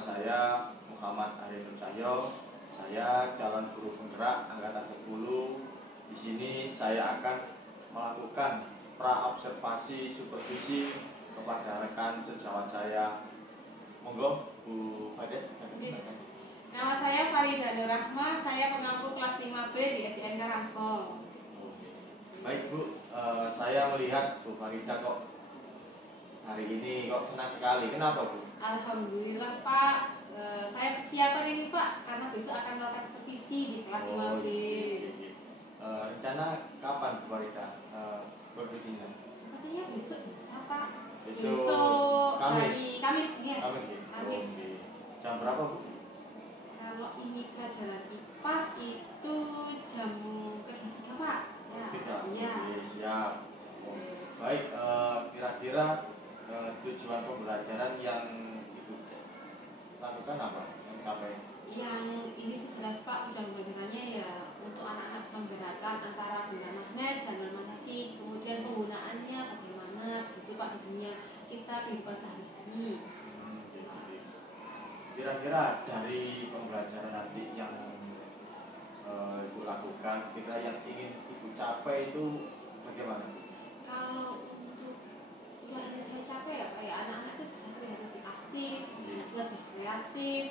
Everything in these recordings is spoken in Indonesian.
saya Muhammad Ari Nur Cahyo. Saya calon guru penggerak angkatan 10. Di sini saya akan melakukan pra-observasi supervisi kepada rekan sejawat saya. Monggo Bu Fadil. Nama saya Farida Nur Rahma, saya pengampu kelas 5B di SIN Karangkong. Baik Bu, saya melihat Bu Farida kok hari ini kok senang sekali. Kenapa Bu? Alhamdulillah Pak, saya persiapan ini Pak, karena besok akan melakukan supervisi di kelas 5B. Rencana kapan Bu Farida supervisinya? Sepertinya besok bisa Pak. Besok Kamis ya. Kamis. Jam berapa Bu? Kalau ini pelajaran IPAS itu jam ketiga Pak. Ya. Siap. Baik, kira-kira tujuan pembelajaran yang Ibu lakukan apa? Yang ini sih jelas Pak, tujuan pembelajarannya ya untuk anak-anak bisa membedakan antara benda magnet dan non-magnetik, kemudian penggunaannya bagaimana gitu Pak di dunia kita kehidupan sehari-hari. Kira-kira dari pembelajaran nanti yang Ibu lakukan, kira yang ingin Ibu capai itu bagaimana? Kalau untuk yang saya capai ya Pak, ya anak-anak itu bisa terlihat lebih aktif, lebih kreatif,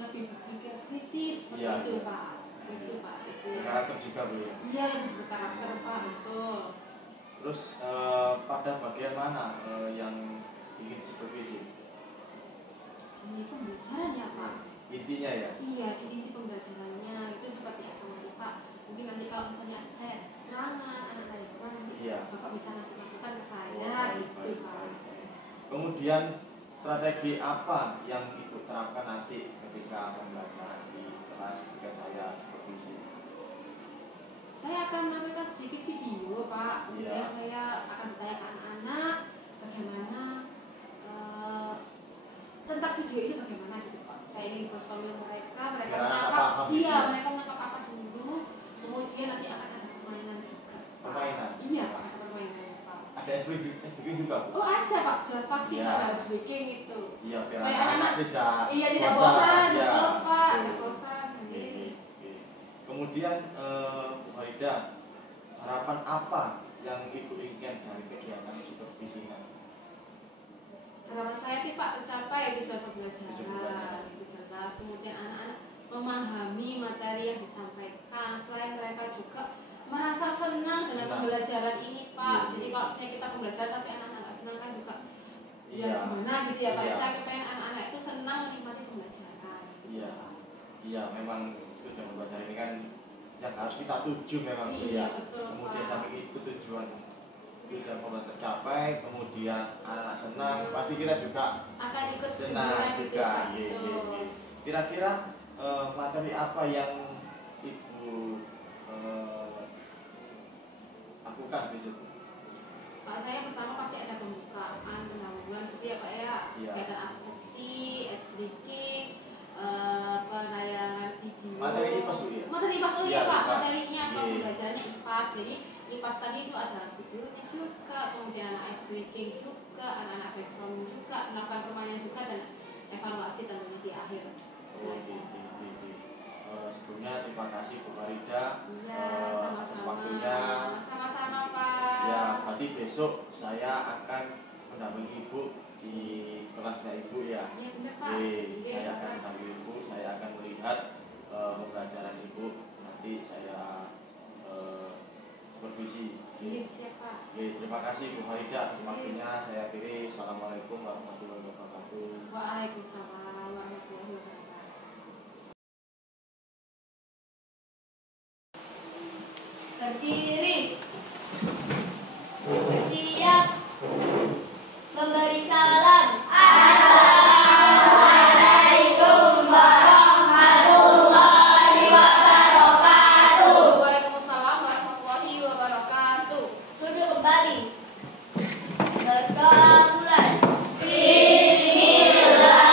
lebih berpikir kritis, seperti itu Pak. Itu Pak. Karakter juga Bu? Iya, lebih berkarakter Pak, betul. Terus pada bagian mana yang ingin supervisi? Ini pembelajaran ya Pak. Intinya ya? Iya, inti pembelajarannya itu seperti apa nanti Pak? Mungkin nanti kalau misalnya saya ada kekurangan, anak ada kurang, nanti Bapak bisa langsung lakukan ke saya, gitu Pak. Kemudian strategi apa yang Ibu terapkan nanti ketika pembelajaran di kelas ketika saya supervisi? Saya akan menampilkan sedikit video Pak. Kemudian saya akan bertanya ke anak-anak bagaimana tentang video ini bagaimana gitu Pak. Saya ingin personil mereka menangkap, mereka menangkap apa dulu. Kemudian nanti akan ada permainan juga. Permainan? Iya Pak, ada permainan Pak. Ada SBG juga Bu? Oh ada Pak, jelas pasti ada SBG itu. Iya, biar supaya anak-anak tidak bosan, betul Pak, tidak bosan. Kemudian Bu Farida, harapan apa yang Ibu inginkan dari kegiatan supervisi nanti? Harapan saya sih Pak tercapai di suatu pembelajaran itu jelas. Kemudian anak-anak memahami materi yang disampaikan. Selain mereka juga merasa senang dengan pembelajaran ini Pak. Jadi kalau misalnya kita pembelajaran tapi anak-anak nggak senang kan juga ya gimana gitu ya Pak. Saya kepengen anak-anak itu senang menikmati pembelajaran. Iya, memang tujuan pembelajaran ini kan yang harus kita tuju memang betul, kemudian Pak. sampai itu tujuan pembelajaran tercapai, kemudian anak senang, pasti kita juga akan ikut senang juga. Kira-kira materi apa yang Ibu lakukan besok? Pak, saya pertama pasti ada pembukaan, pendahuluan seperti ya Pak ya, kegiatan abstraksi, breaking, penayangan video. Materi IPAS Bu ya? Materi IPAS Pak, materinya pembelajarannya IPAS. Jadi IPAS tadi itu ada videonya juga, kemudian ice breaking juga, anak-anak background juga, melakukan permainan juga dan evaluasi tentunya di akhir. Sebelumnya terima kasih Bu Farida atas waktunya. Sama-sama Pak. Ya, berarti besok saya akan mendampingi Ibu di kelasnya Ibu ya. Iya benar Pak. Saya akan mendampingi Ibu, saya akan melihat pembelajaran Ibu. Nanti saya supervisi. Siap Pak. Terima kasih Bu Farida atas waktunya. Saya akhiri. Assalamualaikum warahmatullahi wabarakatuh. Waalaikumsalam warahmatullahi wabarakatuh. Berdiri, bersiap, memberi salam. Assalamualaikum warahmatullahi wabarakatuh. Waalaikumsalam warahmatullahi wabarakatuh. Duduk kembali. Berdoa mulai. Bismillahirrahmanirrahim.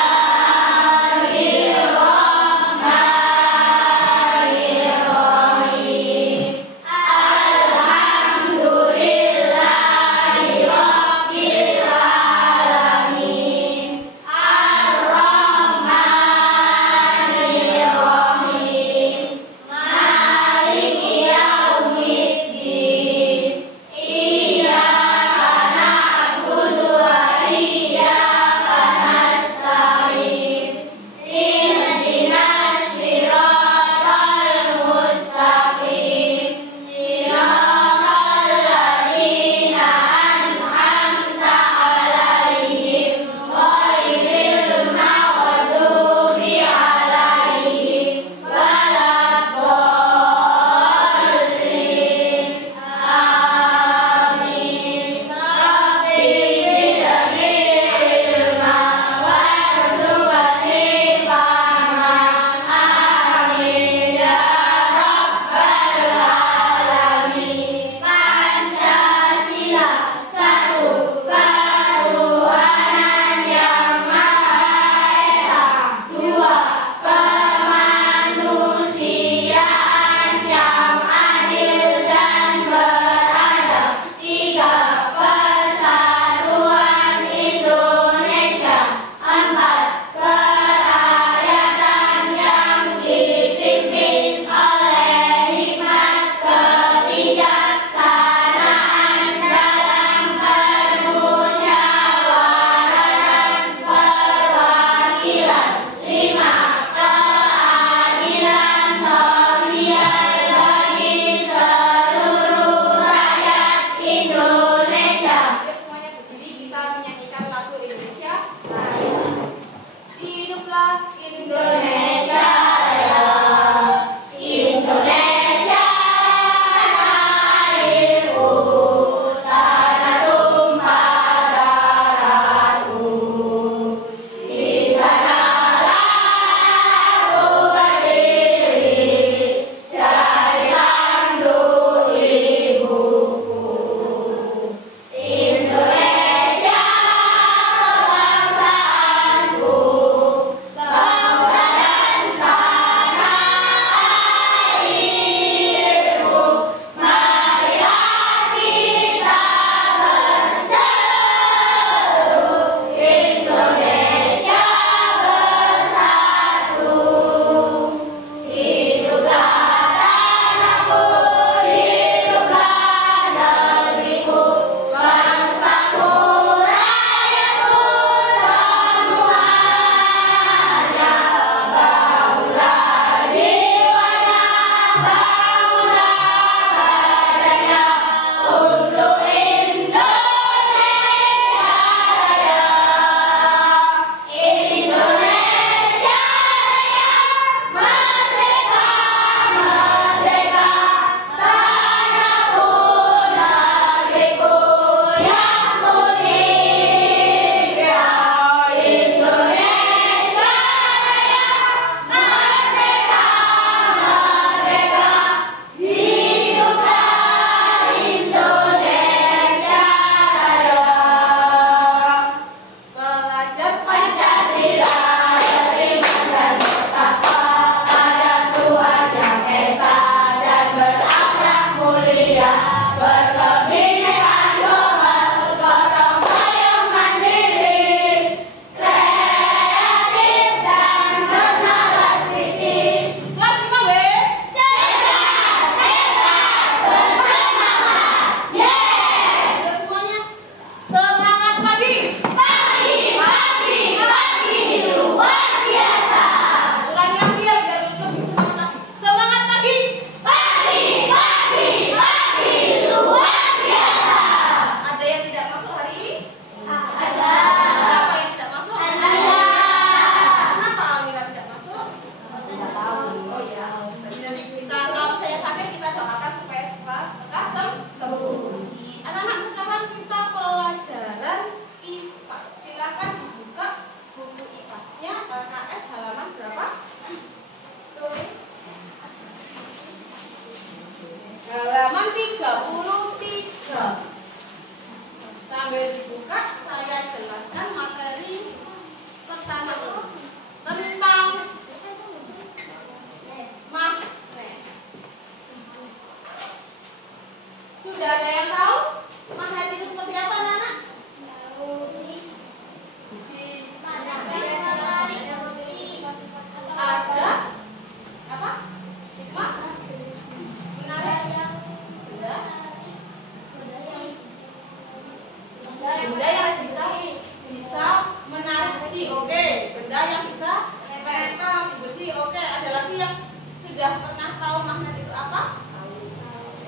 sudah pernah tahu magnet itu apa?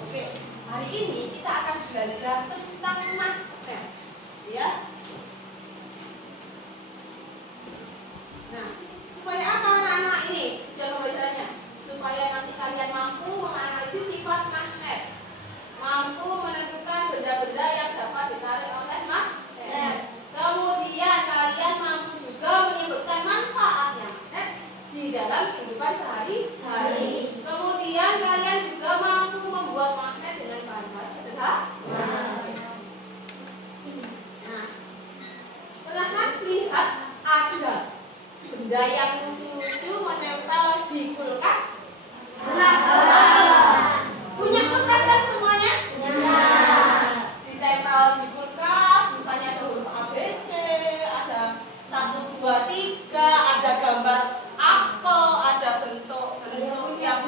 Oke, hari ini kita akan belajar tentang magnet, ya. Nah, supaya apa anak-anak ini? Jangan bacanya. Supaya nanti kalian mampu menganalisis sifat magnet, mampu menentukan benda-benda yang dapat ditarik oleh magnet. Kemudian kalian mampu juga menyebutkan manfaatnya magnet di dalam kehidupan sehari-hari. Kemudian kalian juga mampu membuat magnet dengan bahan-bahan sederhana. Nah, pernah kan lihat ada benda yang lucu-lucu menempel di kulkas? Punya kulkas kan semuanya? Ditempel di kulkas, misalnya ada huruf ABC, ada 1, 2, 3, ada gambar apel, ada bentuk yang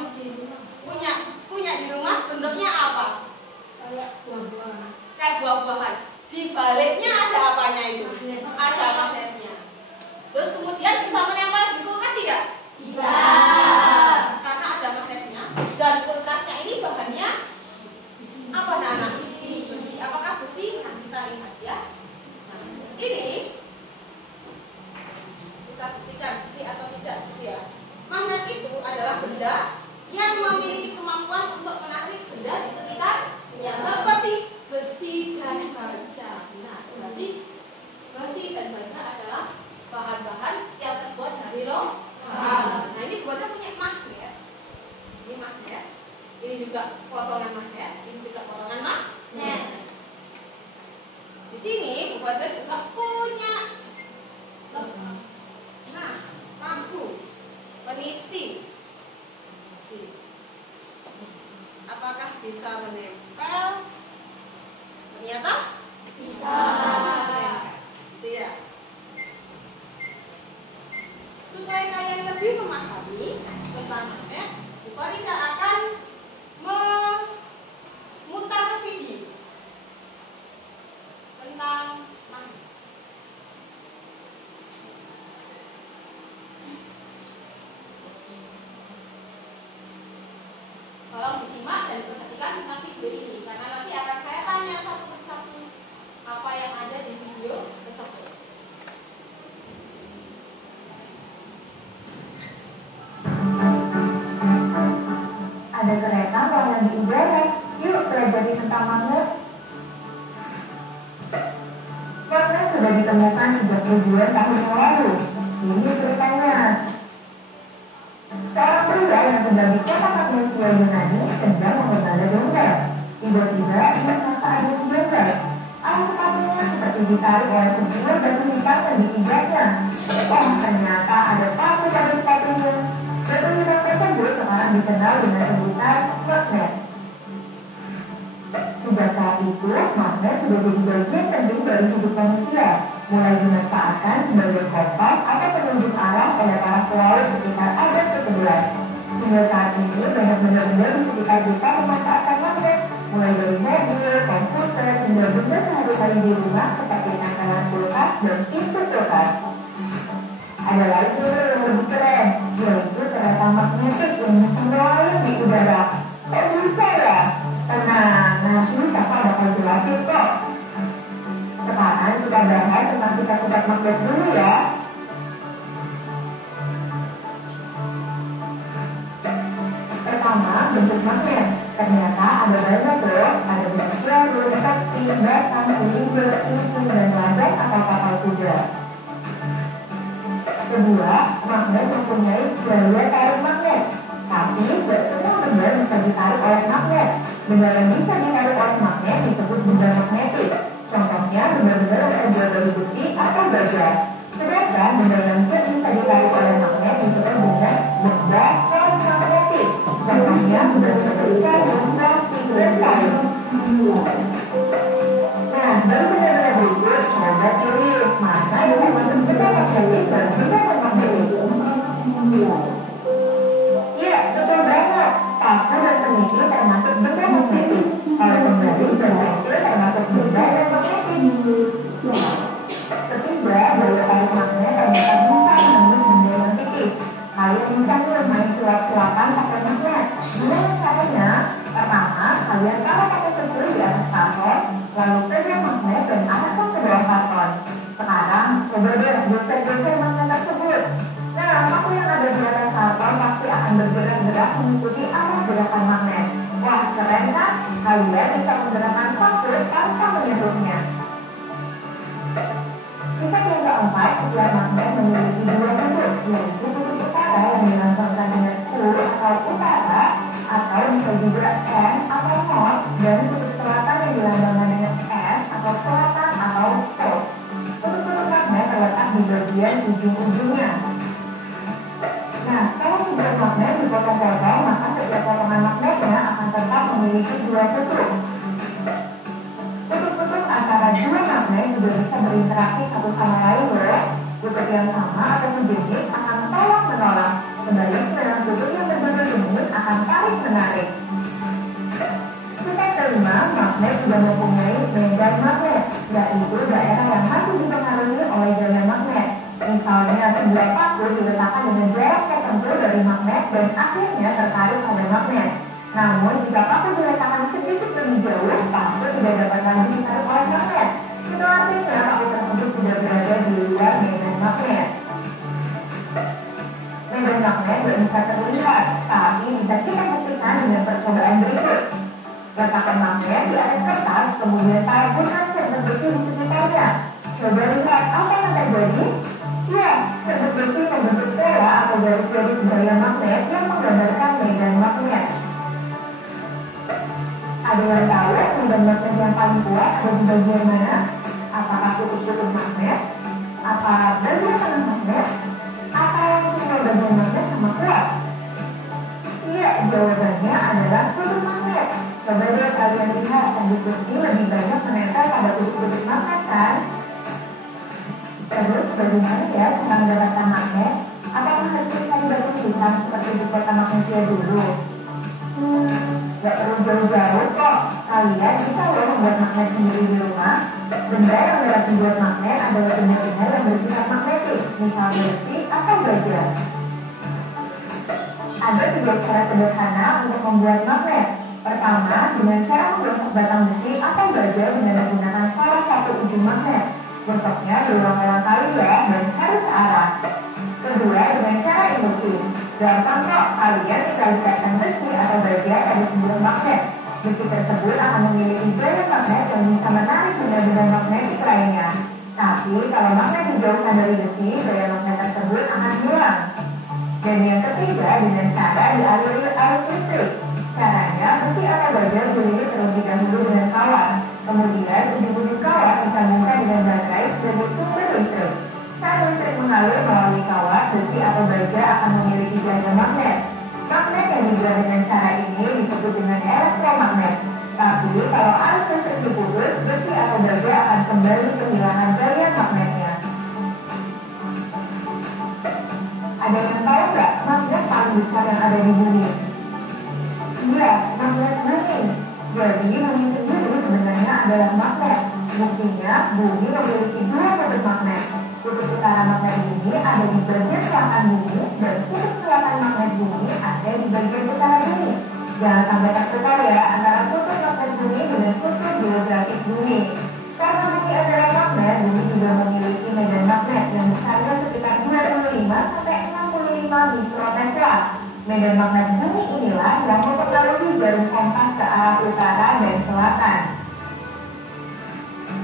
punya di rumah, bentuknya apa? Kayak buah-buahan. Di baliknya ada apanya itu? Ada magnetnya. Terus kemudian bisa menempel di kulkas tidak? Bisa. Karena ada magnetnya. Dan kulkasnya ini bahannya apa, Nana? Besi. Apakah besi? Nah, kita lihat ya. Nah, ini kita buktikan besi atau tidak, gitu ya. Magnet itu adalah benda yang memiliki kemampuan untuk menarik benda di sekitarnya, seperti besi dan baja. Nah, berarti besi dan baja adalah bahan-bahan yang terbuat dari logam. Nah, ini buatnya punya magnet. Ini magnet. Ini juga potongan magnet. Ini juga potongan magnet. Di sini buatnya juga punya logam. Nah, lampu, peniti. Apakah bisa menempel? Ternyata bisa. Tidak. Supaya kalian lebih memahami tentang magnet, Bu Farida akan memutar video tentang magnet. Tolong disimak dan perhatikan tentang video ini, karena nanti akan saya tanya satu persatu apa yang ada di video tersebut. Ada kereta melayang di udara. Yuk pelajari tentang magnet. Magnet sudah ditemukan sejak ribuan tahun yang lalu. Ini ceritanya. Seorang pria yang tinggal di kota magnesia Yunani sedang mengembara dompet. Tiba-tiba ia merasa ada yang janggal. Alas sepatunya seperti ditarik oleh sebuah batu hitam yang dipijatnya. Oh, ternyata ada paku pada sepatunya. Batu hitam tersebut sekarang dikenal dengan sebutan magnet. Sejak saat itu, magnet sudah jadi bagian penting dari hidup manusia, mulai dimanfaatkan sebagai kompas atau penunjuk arah oleh para pelaut sekitar abad ke-11. Hingga saat ini, banyak benda-benda di sekitar kita memanfaatkan magnet, mulai dari mobil, komputer, hingga benda sehari-hari di rumah seperti tangkalan kulkas dan pintu kulkas. Ada lagi yang lebih keren, yaitu kereta magnetik yang bisa melayang di udara. Kok bisa ya? Tenang, nanti kakak bakal jelasin kok. Sekarang kita bahas tentang sifat-sifat magnet dulu ya. Pertama, bentuk magnet. Ternyata ada banyak loh. Ada bentuk jarum, peti, batang, silinder, cincin, dan wadah atau kapal kuda. Kedua, magnet mempunyai gaya tarik magnet. Tapi tidak semua benda bisa ditarik oleh magnet. Benda yang bisa ditarik oleh magnet disebut benda magnetik. Contohnya benda-benda yang terbuat dari besi atau baja. Sedangkan benda yang tidak bisa ditarik oleh magnet disebut benda non-magnetik. Contohnya benda seperti kayu, plastik, dan kayu. Nah, baru benda-benda berikut coba pilih mana yang termasuk benda magnetik dan benda non-magnetik. Iya, betul banget. Paku dan peniti termasuk benda magnetik. Kalau kembali dan pensil termasuk benda non magnetik. Ketiga, daya tarik magnet ternyata bisa menembus benda yang tipis. Kalian bisa bermain sulap-sulapan pakai magnet. Gimana caranya? Pertama, kalian taruh pakai susu di atas karton, lalu pegang magnet dan arahkan ke bawah karton. Sekarang, coba deh geser-geser magnet tersebut. Nah, paku yang ada di atas karton pasti akan bergerak-gerak mengikuti arah gerakan magnet. Wah, keren kan? Kalian bisa menggerakkan paku tanpa menyentuhnya. Sifat yang keempat, setiap magnet memiliki dua bentuk, yaitu kutub utara yang dilambangkan dengan U atau utara, atau bisa juga N atau North, dan kutub selatan yang dilambangkan dengan S atau selatan atau South. Kutub-kutub magnet terletak di bagian ujung-ujungnya. Nah, kalau sebuah magnet dipotong-potong, maka setiap potongan magnetnya akan tetap memiliki dua kutub. Kutub-kutub antara dua magnet juga bisa berinteraksi satu sama lain loh. Kutub yang sama atau sejenis akan tolak-menolak. Sebaliknya, kutub yang berbeda jenis akan tarik-menarik. Sifat kelima, magnet juga mempunyai medan magnet, yaitu daerah yang masih dipengaruhi oleh gaya magnet. Misalnya, sebuah paku diletakkan dengan jarak tertentu dari magnet dan akhirnya tertarik pada magnet. Namun, jika paku diletakkan sedikit lebih jauh, paku tidak dapat lagi ditarik oleh magnet. Itu artinya paku tersebut tidak berada di luar medan magnet. Medan magnet tidak bisa terlihat, tapi bisa kita buktikan dengan percobaan berikut. Letakkan magnet di atas kertas, kemudian taburkan serbuk besi di sekitarnya. Coba lihat apa yang terjadi. Ya, serbuk besi membentuk pola atau garis-garis gaya magnet yang menggambarkan medan magnet. Ada yang tahu medan magnet yang paling kuat ada di bagian mana? Apakah kutub-kutub magnet? Apa bagian tengah magnet? Apa yang semua bagian magnet sama kuat? Iya, jawabannya adalah kutub magnet. Coba deh kalian lihat, serbuk besi lebih banyak menempel pada kutub-kutub magnet kan? Terus bagaimana ya cara mendapatkan magnet? Apakah harus mencari batu hitam seperti di kota magnesia dulu? Gak perlu jauh-jauh kok. Kalian bisa loh membuat magnet sendiri di rumah. Benda yang dapat membuat magnet adalah benda-benda yang bersifat magnetik, misalnya besi atau baja. Ada 3 cara sederhana untuk membuat magnet. Pertama, dengan cara menggosok batang besi atau baja dengan menggunakan salah satu ujung magnet. Gosoknya berulang-ulang kali ya, dan harus searah. Kedua, dengan cara induksi. Gampang kok, kalian tinggal dikaitkan besi atau baja pada sebuah magnet. Besi tersebut akan memiliki gaya magnet yang bisa menarik benda-benda magnetik lainnya. Tapi, kalau magnet dijauhkan dari besi, gaya magnet tersebut akan hilang. Dan yang ketiga, dengan cara dialiri arus listrik. Caranya, besi atau baja dililit terlebih dahulu dengan kawat. Kemudian, ujung-ujung kawat disambungkan dengan baterai sebagai sumber listrik. Saat listrik mengalir melalui kawat, besi atau baja akan memiliki gaya magnet. Magnet yang dibuat dengan cara ini disebut dengan elektromagnet. Tapi, kalau arus listrik diputus, besi atau baja akan kembali kehilangan gaya magnetnya. Ada yang tahu nggak magnet paling besar yang ada di bumi? Iya, magnet bumi. Jadi, bumi sendiri sebenarnya adalah magnet. Buktinya, bumi memiliki 2 kutub magnet. Kutub utara magnet bumi ada di bagian selatan bumi, dan kutub selatan magnet bumi ada di bagian utara bumi. Jangan sampai tertukar ya antara kutub magnet bumi dengan kutub geografis bumi. Karena bumi adalah magnet, bumi juga memiliki medan magnet yang besarnya sekitar 25–65 mikrometer. Medan magnet bumi inilah yang mempengaruhi jarum kompas ke arah utara dan selatan.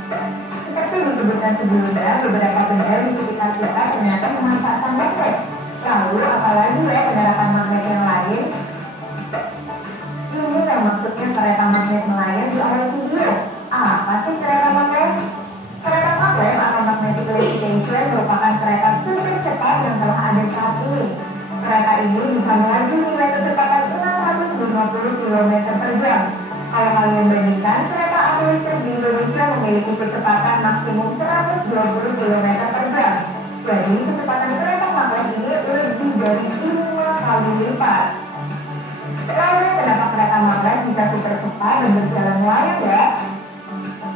Seperti disebutkan sebelumnya, beberapa benda di sekitar kita ternyata memanfaatkan magnet. Lalu, apalagi ya penerapan magnet yang lain? Ini yang maksudnya kereta magnet melayang di awal video. Apa sih kereta magnet? Kereta magnet atau magnetic levitation merupakan kereta super cepat yang telah ada saat ini. Kereta ini bisa melaju hingga kecepatan 650 km per jam. Kalau kalian bandingkan, kereta api listrik di Indonesia memiliki kecepatan maksimum 120 km per jam. Jadi, kecepatan kereta magnet ini lebih dari 5 kali lipat. Lalu, kenapa kereta magnet bisa super cepat dan berjalan melayang ya?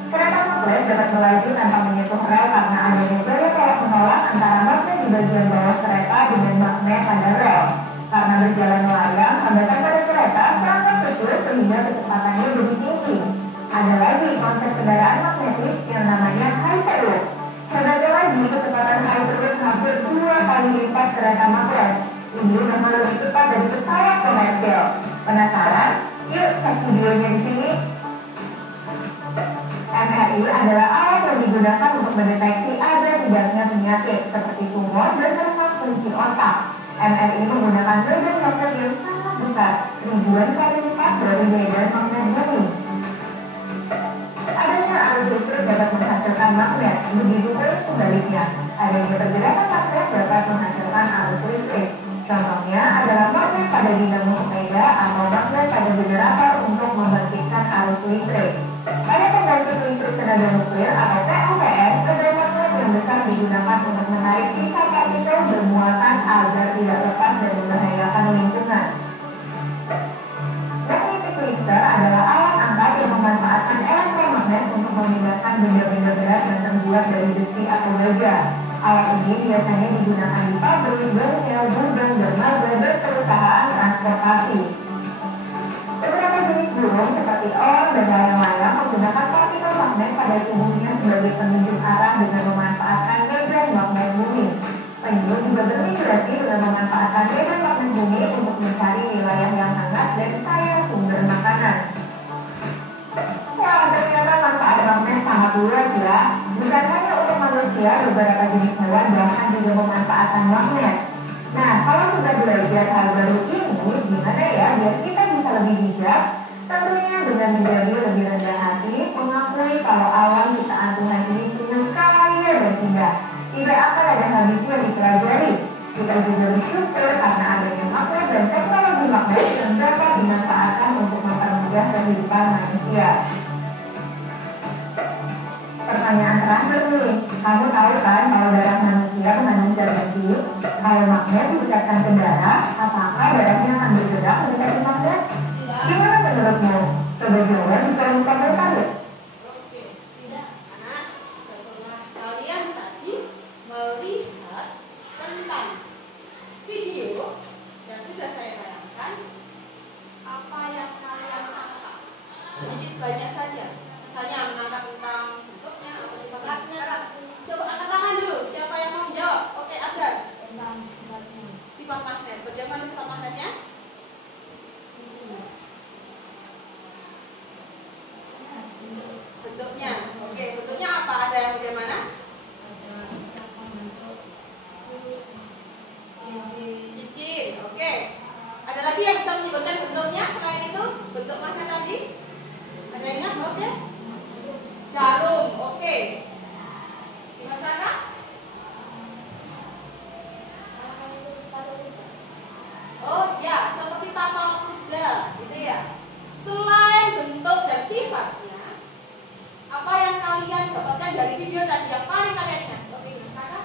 Kereta magnet dapat melaju tanpa menyentuh rel karena adanya gaya tolak-menolak antara magnet di bagian bawah kereta dengan magnet pada rel. Karena berjalan melayang, hambatan pada kereta sangat kecil sehingga kecepatannya jadi tinggi. Ada lagi konsep kendaraan magnetis yang namanya hyperloop. Sebagai lagi, kecepatan hyperloop hampir 2 kali lipat kereta magnet. Ini memang lebih cepat dari pesawat komersial. Penasaran? Yuk cek videonya di sini. MRI adalah alat yang digunakan untuk mendeteksi ada tidaknya penyakit seperti tumor dan merekam fungsi otak. MRI menggunakan medan magnet yang sangat besar, ribuan kali lipat dari medan magnet bumi. Adanya arus listrik dapat menghasilkan magnet, begitu pun sebaliknya. Adanya pergerakan magnet dapat menghasilkan arus listrik. Contohnya adalah magnet pada dinamo sepeda atau magnet pada generator untuk membangkitkan arus listrik. Pada pembangkit listrik tenaga nuklir atau PLTN, medan magnet yang besar digunakan untuk menarik sisa partikel bermuatan agar tidak lepas dan membahayakan lingkungan. Magnetic lifter adalah alat angkat yang memanfaatkan elektromagnet untuk memindahkan benda-benda berat yang terbuat dari besi atau baja. Alat ini biasanya digunakan di pabrik, bengkel, gudang, dermaga, dan perusahaan transportasi. Beberapa jenis burung seperti elang dan layang-layang menggunakan partikel magnet pada tubuhnya sebagai penunjuk arah dengan memanfaatkan medan magnet bumi. Penyu juga bermigrasi dengan memanfaatkan medan magnet bumi untuk mencari wilayah yang hangat dan kaya sumber makanan. Wah, ternyata manfaat magnet sangat luas ya. Bukan hanya untuk manusia, beberapa jenis hewan bahkan juga memanfaatkan magnet. Nah, kalau sudah belajar hal baru ini, gimana ya biar kita bisa lebih bijak? Tentunya dengan menjadi lebih rendah hati, mengakui kalau alam ciptaan Tuhan ini sungguh kaya dan indah. Tidak akan ada habisnya dipelajari. Kita juga bersyukur karena adanya magnet dan teknologi magnet yang dapat dimanfaatkan untuk mempermudah kehidupan manusia. Pertanyaan terakhir nih, kamu tahu kan kalau darah manusia mengandung zat besi? Kalau magnet diikatkan ke darah, apakah darahnya akan bergerak mendekati magnet? Gimana menurutmu? Coba jawab di kolom komentar ya. Oke, tidak anak. Setelah kalian tadi melihat tentang video yang sudah saya bayangkan, apa yang kalian tangkap? Sedikit banyak saja. Misalnya menangkap tentang bentuknya atau sifat magnet. Coba angkat tangan dulu. Siapa yang mau menjawab? Oke, Agar. Sifat magnet. Bagaimana sifat magnetnya? Bentuknya. Oke, bentuknya apa? Ada yang bagaimana? Cincin. Oke. Ada lagi yang bisa menyebutkan bentuknya selain itu? Bentuk magnet tadi? Ada yang ingat? Oke. Jarum. Oke. Mas Raka? Oh ya, seperti tapal kuda, gitu ya. Selain bentuk dan sifatnya, apa yang kalian dapatkan dari video tadi yang paling kalian ingat? Oke, Mas Raka?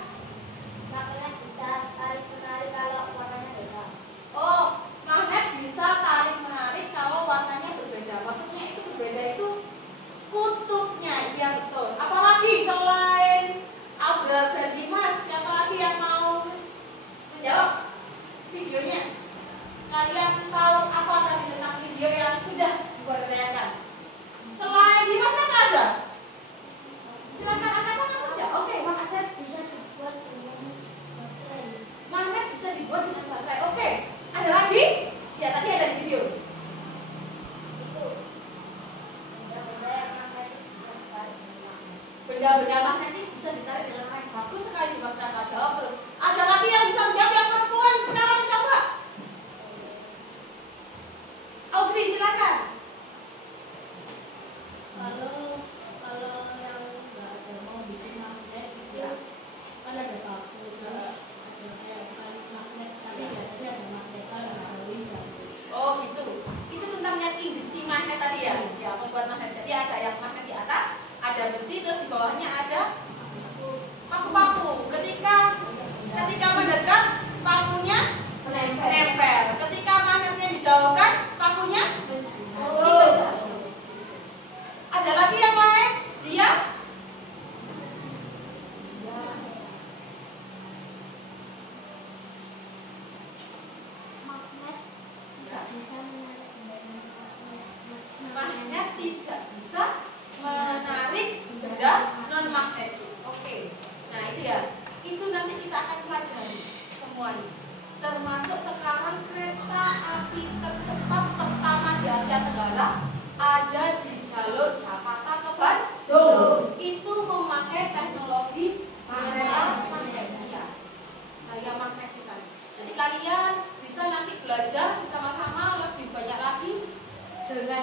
Magnet bisa tarik menarik kalau warnanya beda. Oh, magnet bisa tarik menarik kalau warnanya berbeda. Maksudnya itu berbeda itu kutubnya, iya betul. Apalagi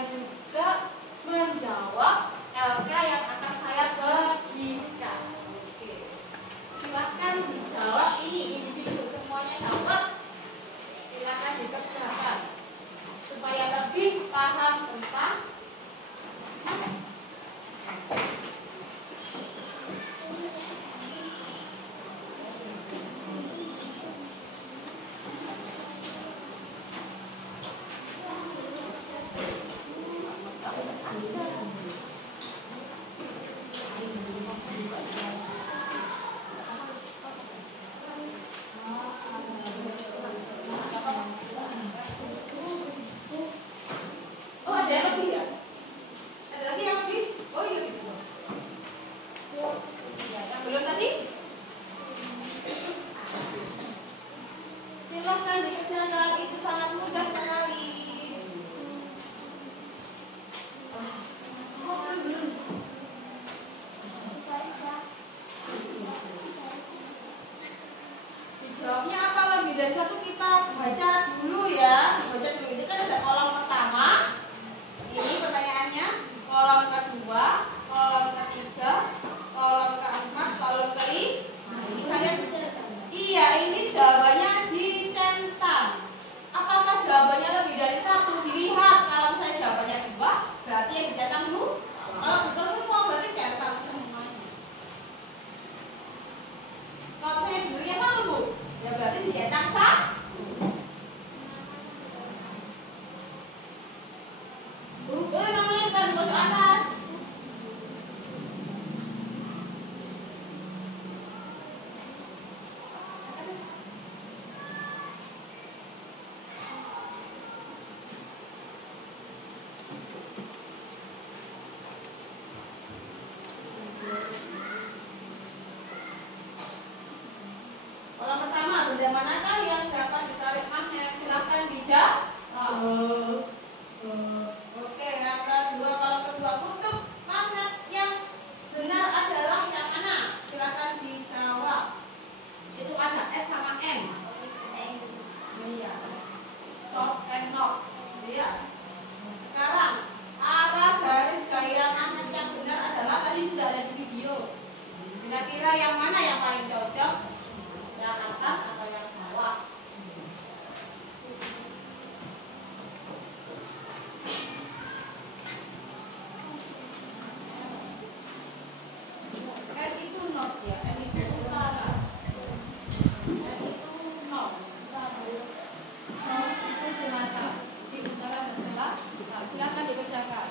saya juga menjawab LK yang akan saya bagikan. Oke. Silahkan dijawab, ini individu semuanya dapat. Silahkan dikerjakan supaya lebih paham tentang jawabnya apa lebih dari satu, kita baca dulu ya. Baca dulu, ini kan ada kolom pertama. Ini pertanyaannya. Kolom kedua, kolom ketiga, kolom keempat, kolom kelima. Ini kalian iya, ini jawabannya dicentang. Apakah jawabannya lebih dari satu? Dilihat. Kalau misalnya jawabannya dua, berarti yang dicentang dulu. Kalau betul semua, berarti centang semuanya. Kalau saya dulunya satu, Bu, ya berarti dicetak satu. Namanya kan masuk atas. Kolom pertama, benda manakah yang dapat ditarik magnet? Silakan dijawab. Oke, yang kedua, kolom kedua, kutub magnet yang benar adalah yang mana? Silakan dijawab. Itu ada S sama M. Iya. Short and long. Iya. Sekarang arah garis gaya magnet yang benar adalah, tadi sudah ada di video. Kira-kira yang mana yang paling cocok? Yang atas atau yang bawah? N itu north ya, N itu utara, N itu north, south itu selatan, di utara dan selatan. Nah, silakan dikerjakan.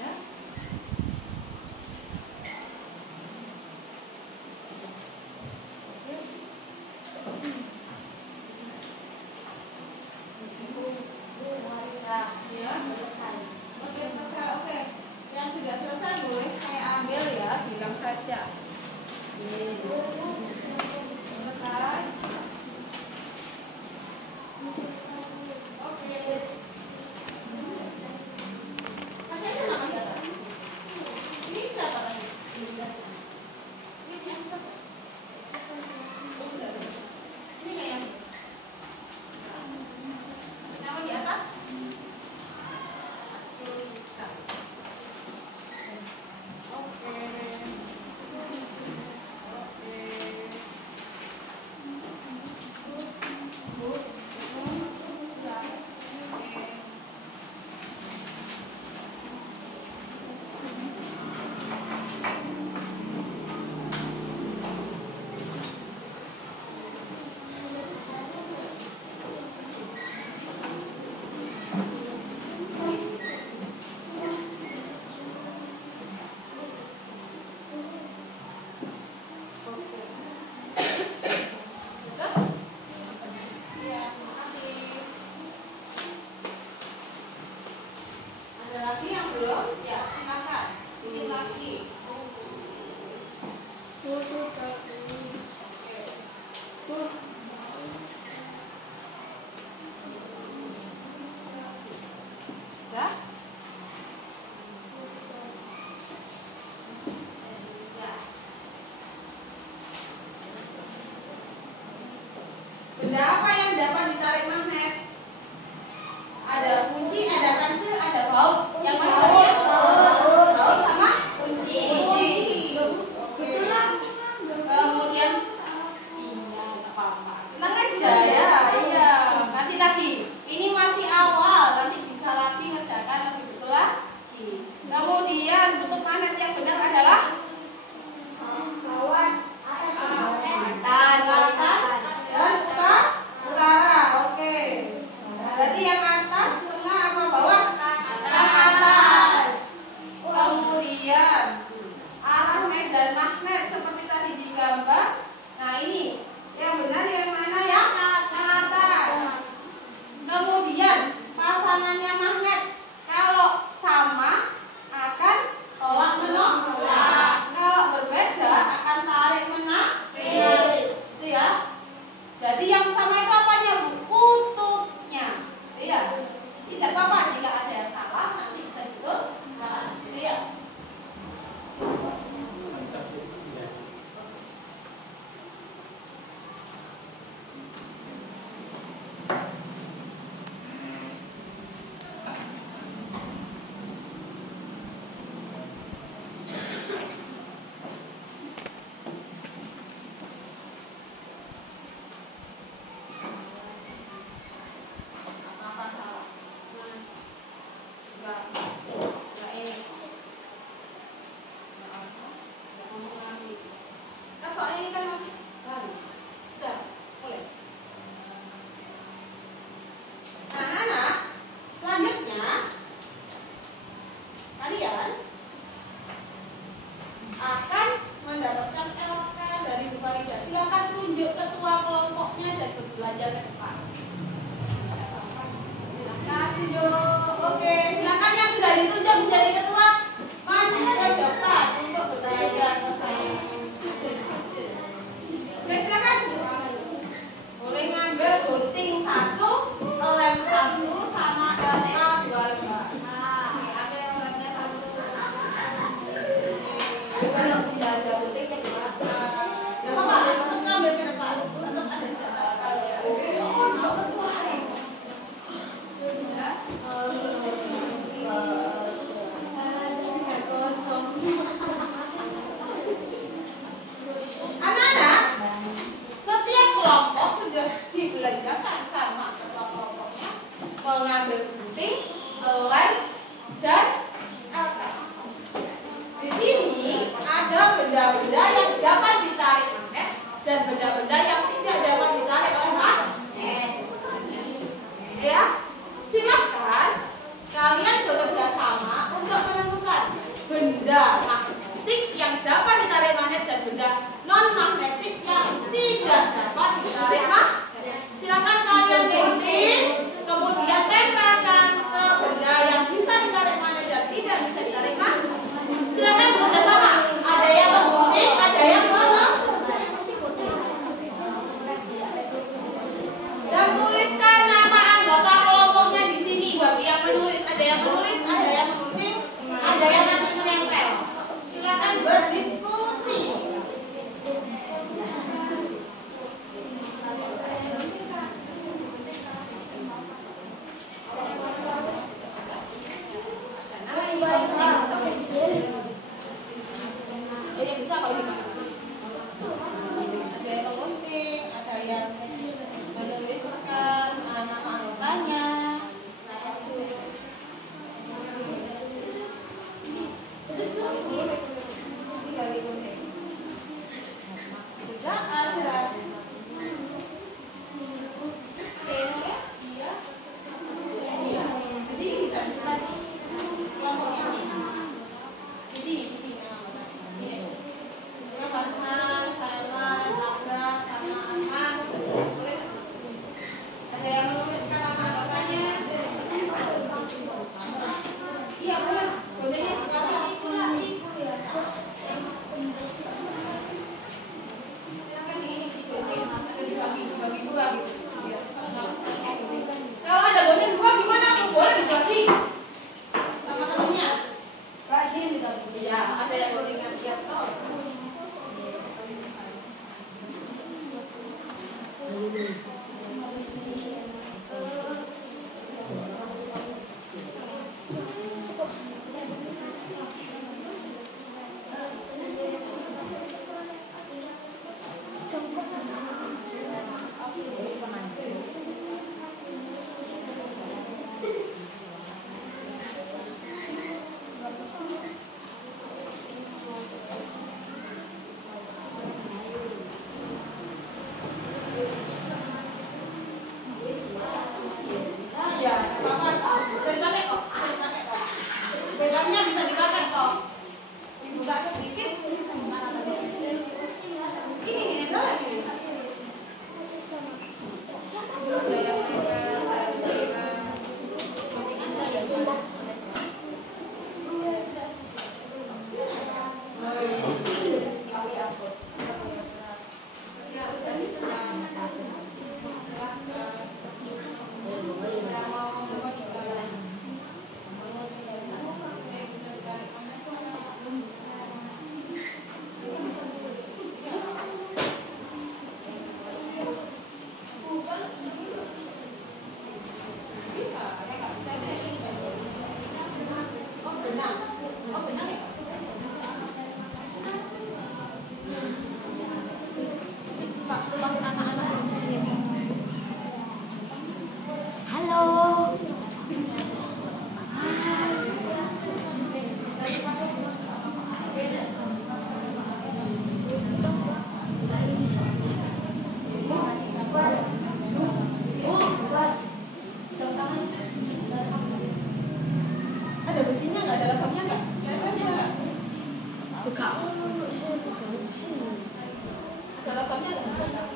Ya. Ya. Oke, selesai. Oke. Yang sudah selesai boleh saya ambil ya, bilang saja. Selesai. Oke. Masih ada nama di atas? Ini siapa tadi? Ini yang satu. Ini nggak yang nama di atas? Oke. Benda apa yang dibelanjakan sama ketua kelompoknya mengambil gunting, lem, dan LK. Di sini ada benda-benda yang dapat ditarik magnet dan benda-benda yang tidak dapat ditarik oleh magnet. Ya, silakan kalian bekerja sama untuk menentukan benda magnetik yang dapat ditarik magnet dan benda non magnetik yang tidak dapat ditarik magnet. Silakan kalian gunting, kemudian tempelkan ke benda yang bisa ditarik magnet dan tidak bisa ditarik magnet. Silakan bekerja sama. Ada yang menggunting, ada yang dan tuliskan nama anggota kelompoknya di sini. Bagi yang menulis, ada yang menulis, ada yang menggunting, ada yang nanti menempel. Silakan berdiskusi. Ini bisa kalau dimakan. Ada yang menggunting, ada yang menuliskan nama anggotanya. Tidak ada. Di sini bisa kelompoknya di sini Farhan, Salman, Abra, sama Arman. Ada yang menuliskan nama anggotanya? Iya boleh. Bolehnya sekarang. Silakan dibagi dua gitu. Kalau ada gunting dua gimana tuh? Boleh dibagi sama temennya. Iya, ada yang guntingan lihat tuh. Bisa dipakai kok. Dibuka sedikit. Ini lagi. Ada besinya nggak? Ada lemaknya nggak? Bisa nggak? Buka. Ada lemaknya nggak?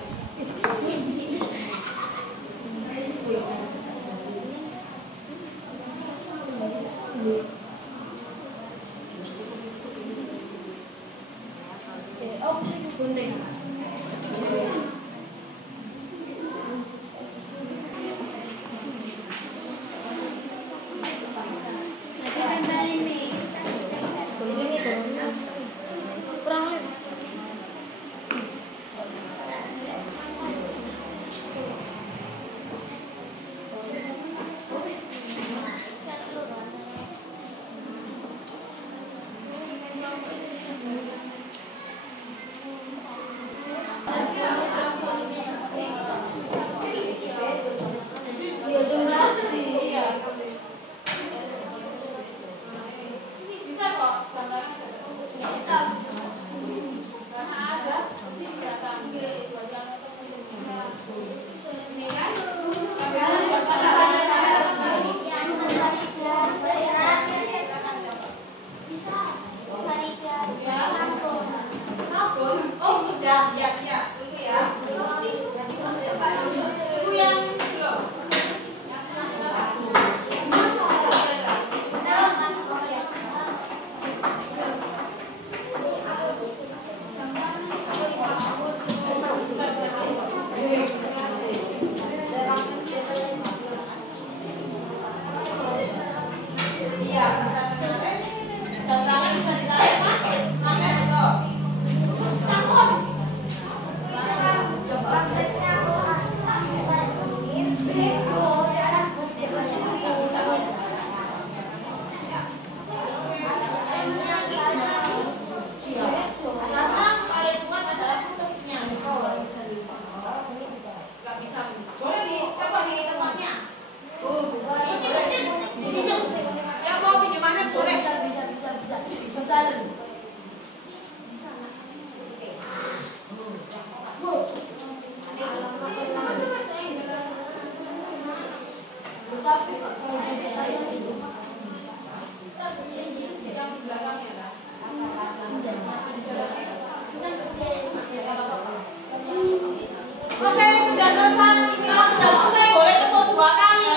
Oke, sudah selesai. Kalau sudah selesai boleh tepuk 2 kali.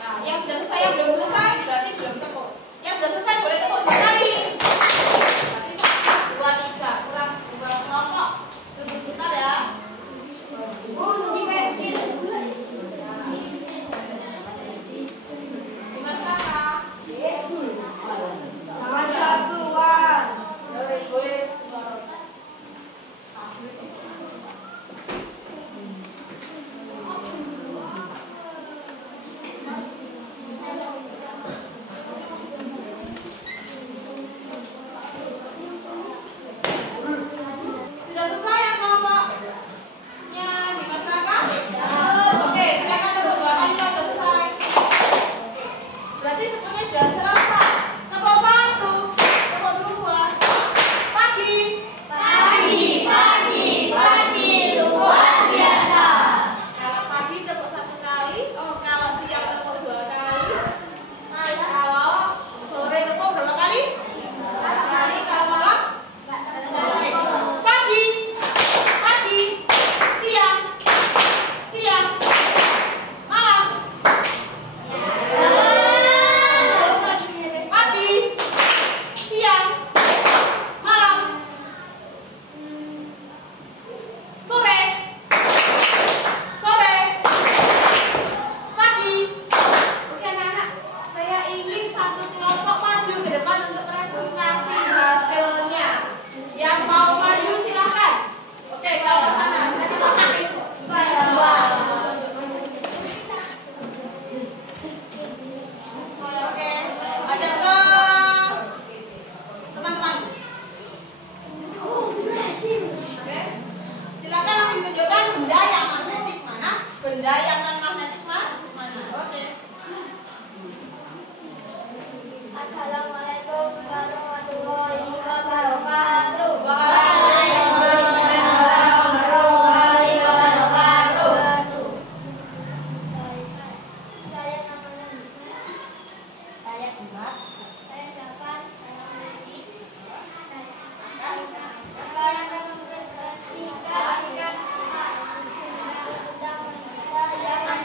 Nah, yang sudah selesai, yang belum selesai berarti belum tepuk. Yang sudah selesai boleh tepuk 2 kali. Berarti 1, 2, 3 kurang 2 kelompok. Tunggu sebentar ya. Di pensil. Dimas kakak. Sama keluar. Wes. Sudah selesai ya kelompoknya di masyarakat? Oke, silakan tepuk 2 kali kalau sudah selesai. Berarti semuanya sudah selesai. Tepuk 1, tepuk 2. Pagi. Pagi, luar biasa. Kalau pagi tepuk 1 kali, kalau siang tepuk 2 kali. Kalau sore tepuk berapa kali? 4 kali. Kalau malam? Pagi, siang, malam. Pagi, siang, malam. Sore, pagi. Oke anak-anak, saya ingin satu kelompok maju ke depan untuk presentasi hasilnya. Yang mau maju silahkan. Oke, kalau ke sana. Oke, ajak ke teman-teman. Oke, silakan langsung tunjukkan benda yang magnetik mana, benda yang non magnetik mana. Oke. Assalamualaikum warahmatullahi wabarakatuh. Saya namanya Nina. Saya Dimas. Saya Jafar. Saya Medi. Saya akan mempresentasikan undang-undang yang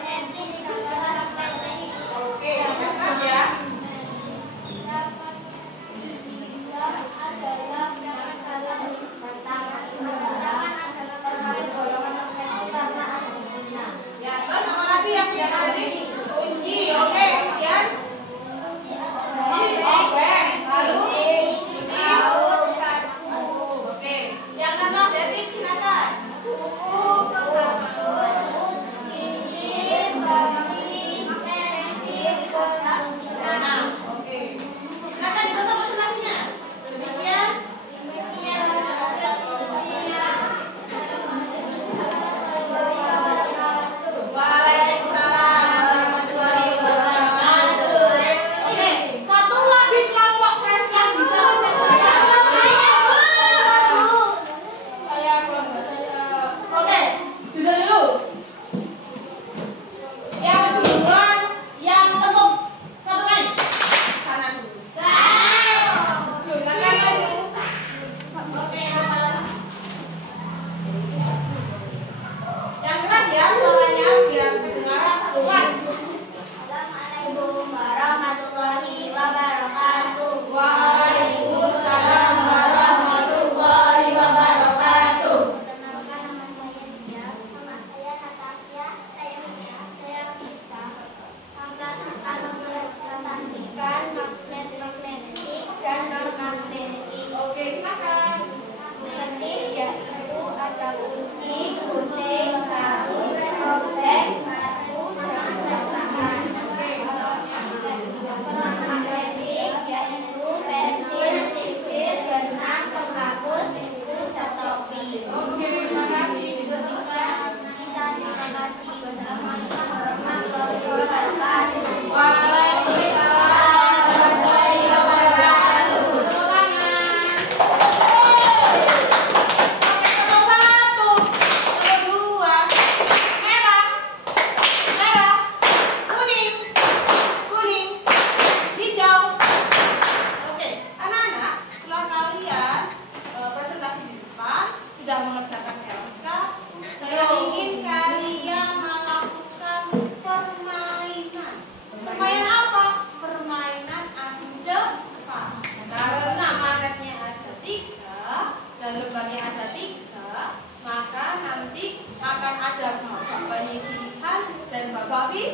Mbak Vivi.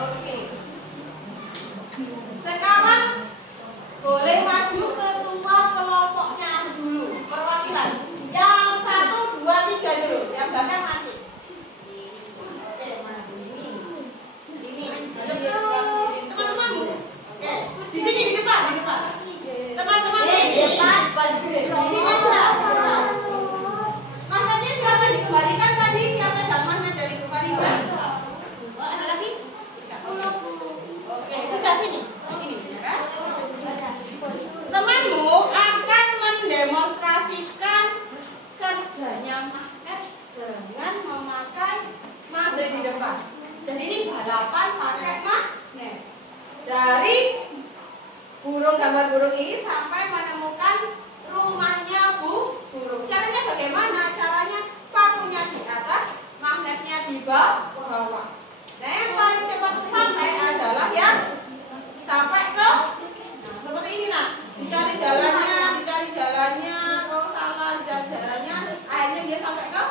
Oke. Sekarang boleh maju ketua kelompoknya dulu, perwakilan. Yang 1, 2, 3 dulu, yang belakang nanti. Oke, maju ini. Teman-temanmu. Oke, di sini di depan. Teman-teman di depan. Di sini aja. Magnetnya silakan dikembalikan tadi yang pegang magnet dari Bu Farida. Oh, ada lagi? Oke, sudah sini. Ini ya kan? Temanmu akan mendemonstrasikan kerjanya magnet dengan memakai magnet di depan. Jadi ini balapan pakai magnet. Dari gambar burung ini sampai menemukan rumahnya burung. Caranya bagaimana? Caranya pakunya di atas, magnetnya di bawah. Nah, yang paling cepat sampai adalah yang sampai ke seperti ini. Nah, dicari jalannya, kalau salah dicari jalannya, akhirnya dia sampai ke.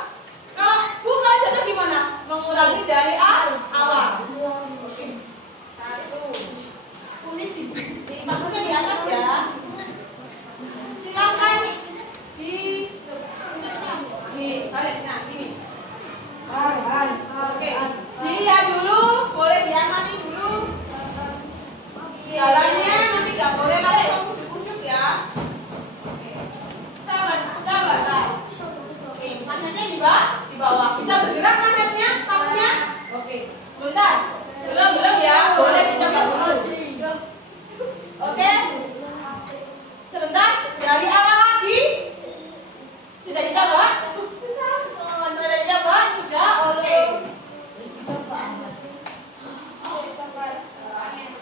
Kalau bukan jatuh gimana? Mengulangi dari awal. Oke. 1. Maksudnya di atas ya. Silakan balik. Nah, ini. Oke. Dilihat dulu, boleh diamati dulu. Jalannya nanti nggak boleh langsung ujuk-ujuk ya. Oke. Sabar. Oke, magnetnya di bawah. Bisa bergerak magnetnya, pakunya? Oke. Sebentar. Belum ya. Boleh dicoba dulu. Oke. Sebentar, dari awal lagi. Sudah dicoba? Sudah. Oke.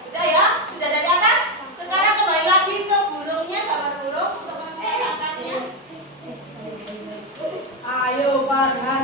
Sudah ya? Sudah dari atas? Sekarang kembali lagi ke burungnya, gambar burung untuk memperlihatkannya. Ayo, Farhan.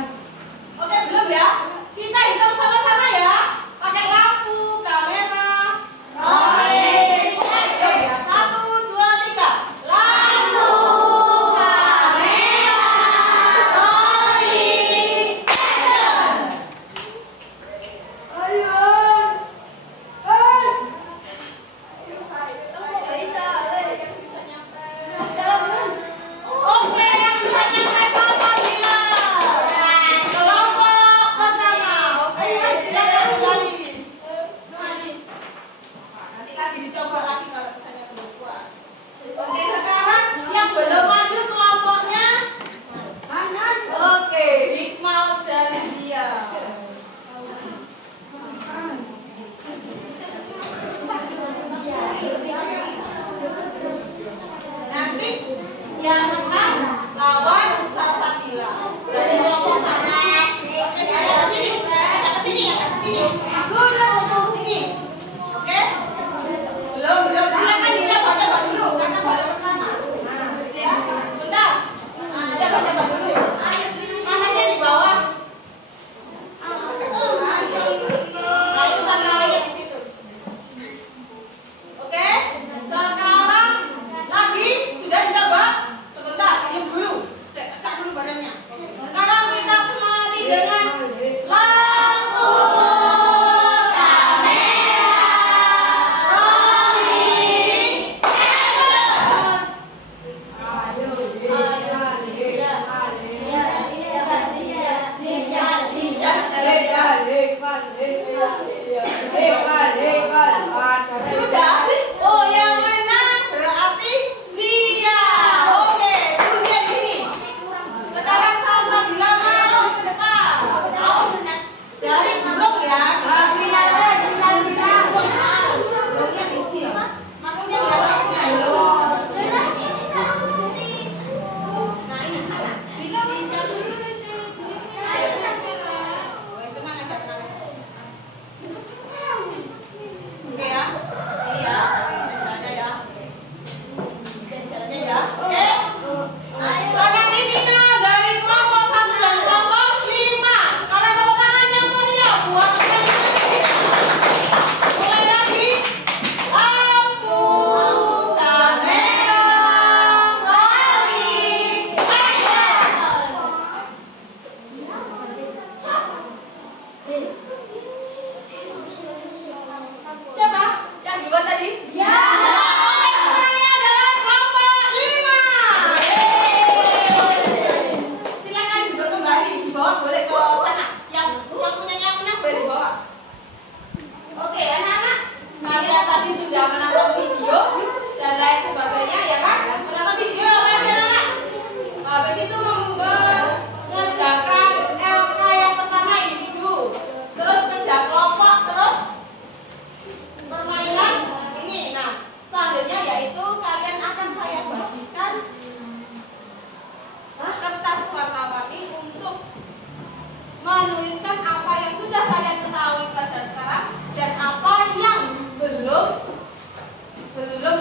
menuliskan apa yang sudah kalian ketahui pelajaran sekarang dan apa yang belum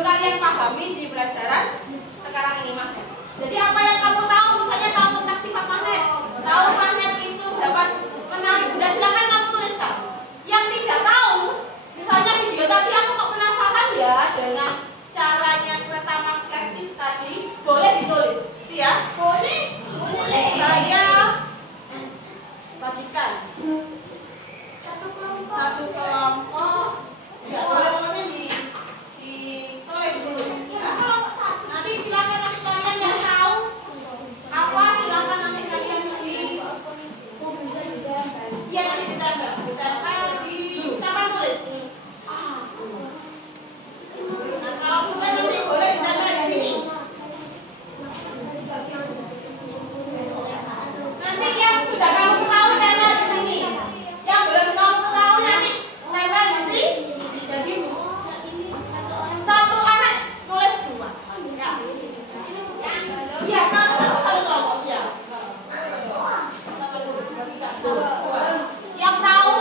kalian pahami di pelajaran sekarang ini magnet. Jadi apa yang kamu tahu, misalnya tahu tentang sifat magnet, tahu magnet itu dapat menarik benda, silakan kamu tuliskan. Yang tidak tahu, misalnya video tadi aku kok penasaran ya dengan caranya kereta magnetik tadi, boleh ditulis, gitu ya? Boleh. Saya bagikan Satu kelompok. satu kelompok, nggak boleh pokoknya ditulis dulu. Ya. Nanti silakan nanti kalian yang tahu apa, silakan nanti kalian sendiri. Iya nanti ditambah di cara tulis. Nah kalau bukan nanti boleh ditambah di sini. Nanti yang sudah kamu ketahui tempel di sini. Yang belum kamu ketahui nanti tempel di sini. Jadi satu anak tulis dua. Ya kamu satu kelompok ya. Yang tahu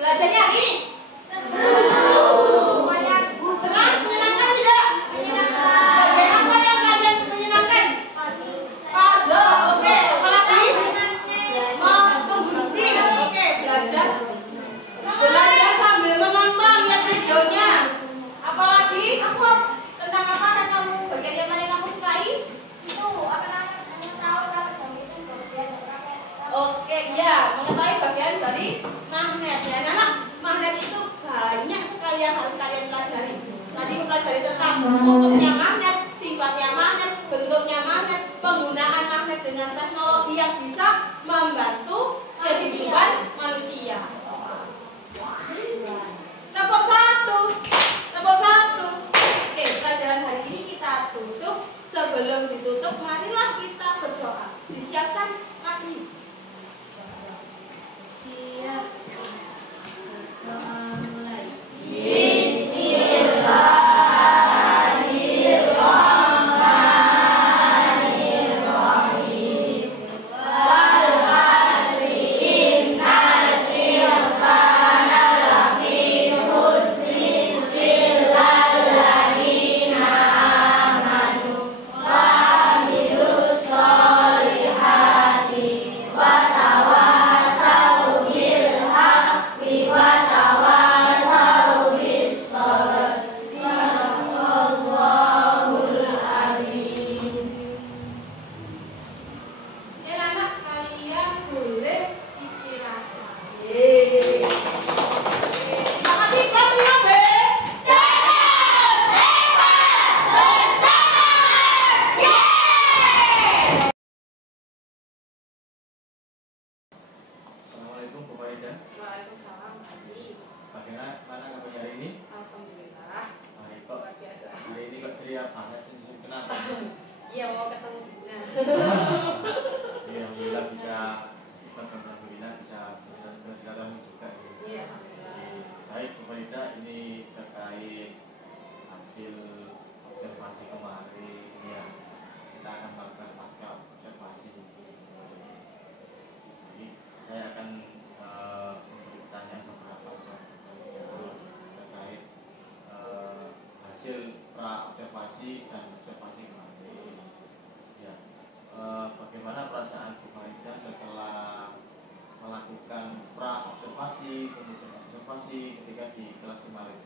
Belajarnya ini lumayan senang. Aku tentang apa dan kamu bagian yang mana yang kamu sukai? Itu akan tahu kalau jam itu bagian berapa. Oke, iya, mengetahui bagian dari magnet ya. Anak, magnet itu banyak sekali yang harus kalian pelajari. Tadi mempelajari tentang bentuknya magnet, sifatnya magnet, bentuknya magnet, penggunaan magnet dengan teknologi yang bisa membantu kehidupan manusia. Tepuk satu. Oke, pelajaran hari ini kita tutup. Sebelum ditutup, marilah kita berdoa. Disiapkan kaki. Siap. Berdoa mulai. Anak kalian boleh istirahat. Makasih kelas 5B. Assalamualaikum Bu Farida. Waalaikumsalam. Bagaimana kabarnya hari ini? Alhamdulillah. Baik kok. Luar biasa. Hari ini kok ceria banget sih. Kenapa? Iya, mau ketemu Bunda. Iya, alhamdulillah bisa ikut program Bina, bisa berjalan juga. Iya, alhamdulillah. Baik Bu Farida, ini terkait hasil observasi kemarin ya. Kita akan melakukan pasca observasi. Jadi saya akan memberi pertanyaan beberapa terkait hasil pra observasi dan observasi kemarin. Ya, bagaimana perasaan Bu Farida setelah melakukan pra observasi kemudian observasi ketika di kelas kemarin?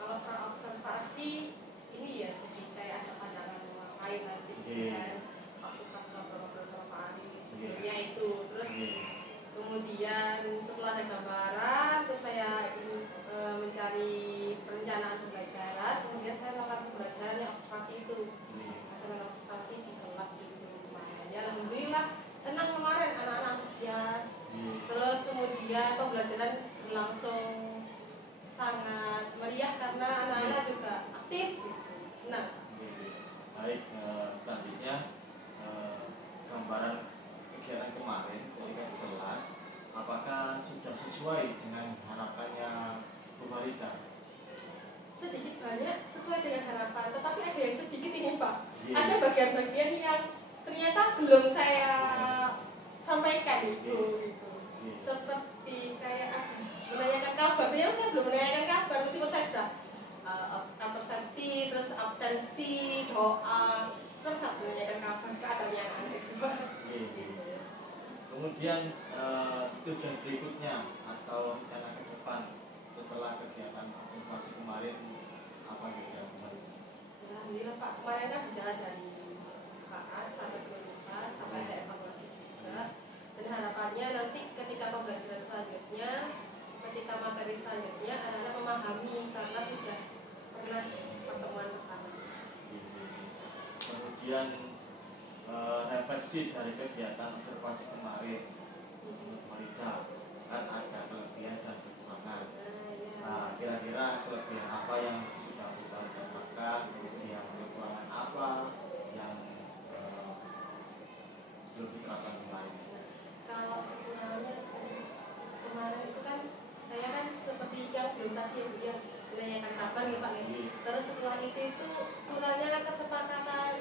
Kalau pra observasi ini ya jadi kayak ada pandangan lain nanti kan waktu pas ngobrol-ngobrol sama Pak Ari sebelumnya itu terus kemudian setelah ada gambaran terus saya mencari perencanaan pembelajaran kemudian saya melakukan pembelajaran yang observasi itu hasil observasi di kelas itu kemarin ya alhamdulillah senang kemarin anak-anak antusias terus kemudian pembelajaran berlangsung sangat meriah karena anak-anak juga aktif senang. Baik, selanjutnya gambaran kegiatan kemarin ketika di kelas apakah sudah sesuai dengan harapannya Bu Farida? Sedikit banyak sesuai dengan harapan, tetapi ada yang sedikit ini Pak. Ada bagian-bagian yang ternyata belum saya sampaikan itu. Seperti kayak menanyakan kabar, ternyata saya belum menanyakan kabar meskipun saya sudah persepsi, terus absensi, doa, terus saya menanyakan kabar keadaan yang aneh. Kemudian tujuan berikutnya atau rencana ke depan setelah kegiatan observasi kemarin apa kira-kira? Alhamdulillah Pak, kemarin kan berjalan dari KA sampai penutupan sampai ada evaluasi juga. Dan harapannya nanti ketika pembelajaran selanjutnya, ketika materi selanjutnya anak-anak memahami karena sudah pernah pertemuan pertama. Kemudian refleksi dari kegiatan observasi kemarin menurut Farida kan ada kelebihan dan kekurangan. Nah, kira-kira kelebihan apa yang sudah kita dapatkan, kemudian kekurangan apa yang belum diterapkan kemarin? Kalau kekurangannya kemarin itu kan saya kan seperti yang belum tadi yang menanyakan kabar nih Pak ya. Terus setelah itu kurangnya kesepakatan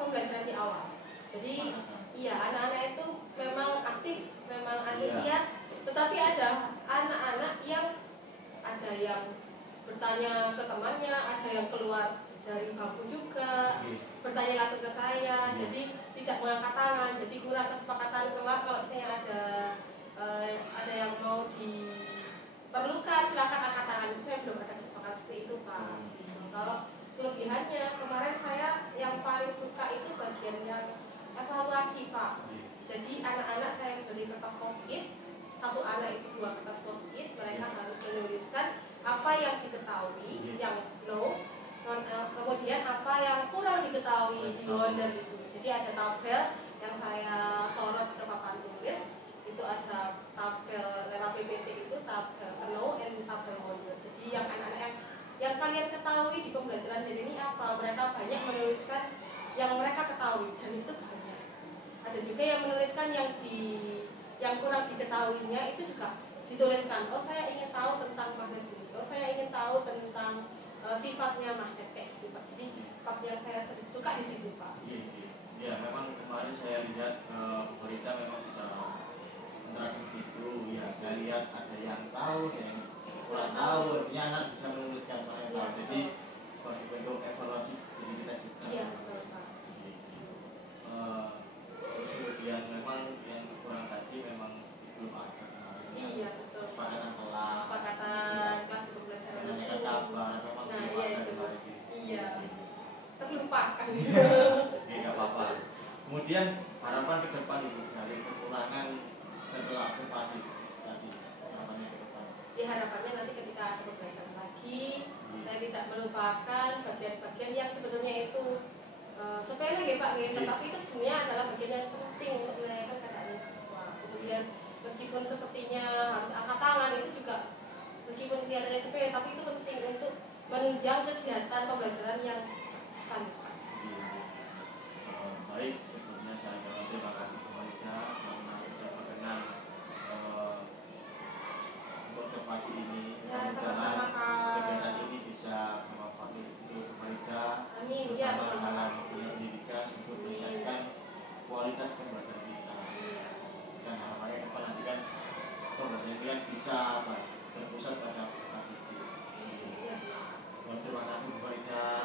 pembelajaran di awal. Jadi iya anak-anak itu memang aktif, memang antusias, tetapi ada anak-anak yang ada yang bertanya ke temannya, ada yang keluar dari bangku juga, bertanya langsung ke saya, jadi tidak mengangkat tangan, jadi kurang kesepakatan kelas. Kalau misalnya ada yang mau diperlukan silakan angkat tangan. Saya belum ada kesepakatan seperti itu Pak. Kalau kelebihannya. Kemarin saya yang paling suka itu bagian yang evaluasi Pak. Jadi anak-anak saya beri kertas post-it, satu anak itu 2 kertas post-it, mereka harus menuliskan apa yang diketahui, yang no, kemudian apa yang kurang diketahui di wonder itu. Jadi ada tabel yang saya sorot ke papan tulis, itu ada tabel lewat PPT itu tabel no and tabel wonder. Jadi yang anak-anak yang kalian ketahui di pembelajaran hari ini apa, mereka banyak menuliskan yang mereka ketahui dan itu banyak. Ada juga yang menuliskan yang kurang diketahuinya itu juga dituliskan. Oh saya ingin tahu tentang magnet ini. Oh saya ingin tahu tentang sifatnya magnet kayak gitu Pak. Jadi part yang saya suka di situ Pak. Ya memang kemarin saya lihat berita memang sudah interaktif itu. Ya saya lihat ada yang tahu, ada yang kurang tahu. Artinya anak bisa menuliskan apa yang tahu. Jadi sebagai bentuk evaluasi diri kita juga. Iya betul Pak. Terus kemudian memang yang kurang tadi memang belum ada kemarin. Iya betul. Kesepakatan kelas. Kesepakatan kelas pembelajaran. Menanyakan kabar memang Nah, belum iya ada itu. kemarin. Iya. Terlupakan. Oke, nggak apa-apa. Kemudian harapan ke depan Ibu dari kekurangan setelah observasi tadi, harapannya ke depan. Ya harapannya nanti ketika ada pembelajaran lagi, saya tidak melupakan bagian-bagian yang sebetulnya itu sepele ya Pak, ya, tetapi itu sebenarnya adalah bagian yang penting untuk menanyakan keadaan siswa. Kemudian meskipun sepertinya harus angkat tangan itu juga meskipun kelihatannya sepele, tapi itu penting untuk menunjang kegiatan pembelajaran yang selanjutnya. Baik, sebelumnya saya ucapkan terima kasih kepada karena sudah berkenan observasi ini. Ya, Mudah-mudahan sama-sama Kak. kegiatan ini bisa bermanfaat untuk mereka, Amin. Ya, terutama betul. dalam pendidikan untuk meningkatkan kualitas pembelajaran kita. Dan harapannya ke depan nanti kan pembelajaran kita bisa berpusat pada peserta didik. Ya. Terima kasih Bu Farida.